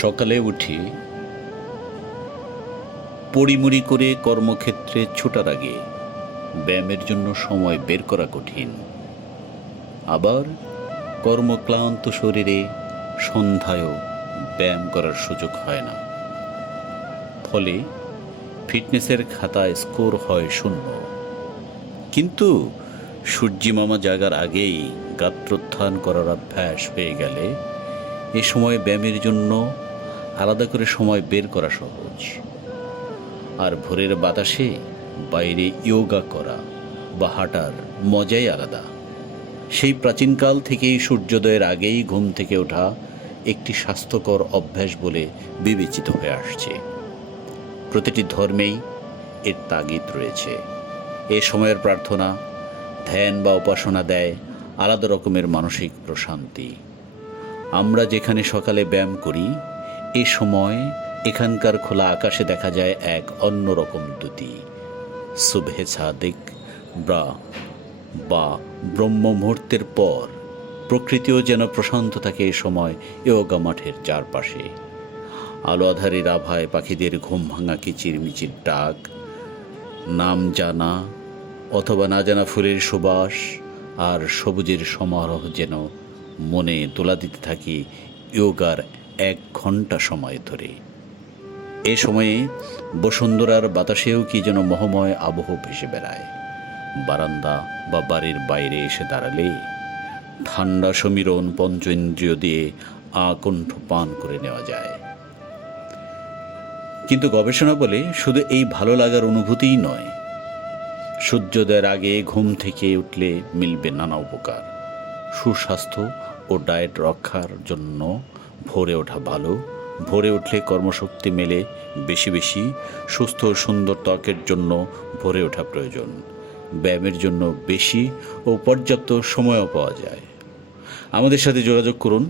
সকালে উঠি পড়িমড়ি করে কর্মক্ষেত্রে ছোটার আগে ব্যায়ামের জন্য সময় বের করা কঠিন। আবার কর্মক্লান্ত শরীরে সন্ধ্যায়ও ব্যায়াম করার সুযোগ হয় না। ফলে ফিটনেসের খাতায় স্কোর হয় 0। কিন্তু সূর্যি মামা জাগার আগেই গাত্রোত্থান করার অভ্যাস হয়ে গেলে এ সময় ব্যায়ামের জন্য আলাদা করে সময় বের করা সহজ। আর ভোরের বাতাসে বাইরে ইয়োগা করা বা হাঁটার মজাই আলাদা। সেই প্রাচীনকাল থেকেই সূর্যোদয়ের আগেই ঘুম থেকে ওঠা একটি স্বাস্থ্যকর অভ্যাস বলে বিবেচিত হয়ে আসছে। প্রতিটি ধর্মেই এর তাগিদ রয়েছে। এ সময়ের প্রার্থনা, ধ্যান বা উপাসনা দেয় আলাদা রকমের মানসিক প্রশান্তি। আমরা যেখানে সকালে ব্যায়াম করি, এ সময় এখানকার খোলা আকাশে দেখা যায় এক অন্যরকম দ্যুতি। সুবহে সাদিক বা ব্রহ্ম মুহূর্তের পর প্রকৃতিও যেন প্রশান্ত থাকে এ সময় ইয়োগা মাঠের চারপাশে। আলো আধারের আভায় পাখিদের ঘুম ভাঙা কিচিরমিচির ডাক, নাম জানা অথবা না জানা ফুলের সুবাস আর সবুজের সমারোহ যেন মনে তোলা দিতে থাকি ইয়োগার 1 ঘন্টা সময় ধরে। এ সময়ে বসুন্ধরার বাতাসেও কি যেন মোহময় আবহ ভেসে বেড়ায়। বারান্দা বা বাড়ির বাইরে এসে দাঁড়ালে ঠান্ডা সমীরণ পঞ্চেন্দ্রিয় দিয়ে আকণ্ঠ পান করে নেওয়া যায়। কিন্তু গবেষণা বলে শুধু এই ভালো লাগার অনুভূতিই নয়, সূর্যোদয়ের আগে ঘুম থেকে উঠলে মিলবে নানা উপকার। সুস্বাস্থ্য ও ডায়েট রক্ষার জন্য ভোরে ওঠা ভালো। ভোরে উঠলে কর্মশক্তি মেলে বেশি বেশি। সুস্থ ও সুন্দর ত্বকের জন্য ভোরে ওঠা প্রয়োজন। ব্যায়ামের জন্য বেশি ও পর্যাপ্ত সময়ও পাওয়া যায়। আমাদের সাথে যোগাযোগ করুন।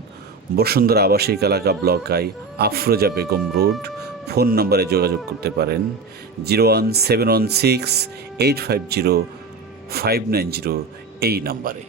বসুন্ধরা আবাসিক এলাকা, block I, Afroza Begum road. Phone নম্বরে যোগাযোগ করতে পারেন 01716 850 590 এই নাম্বারে।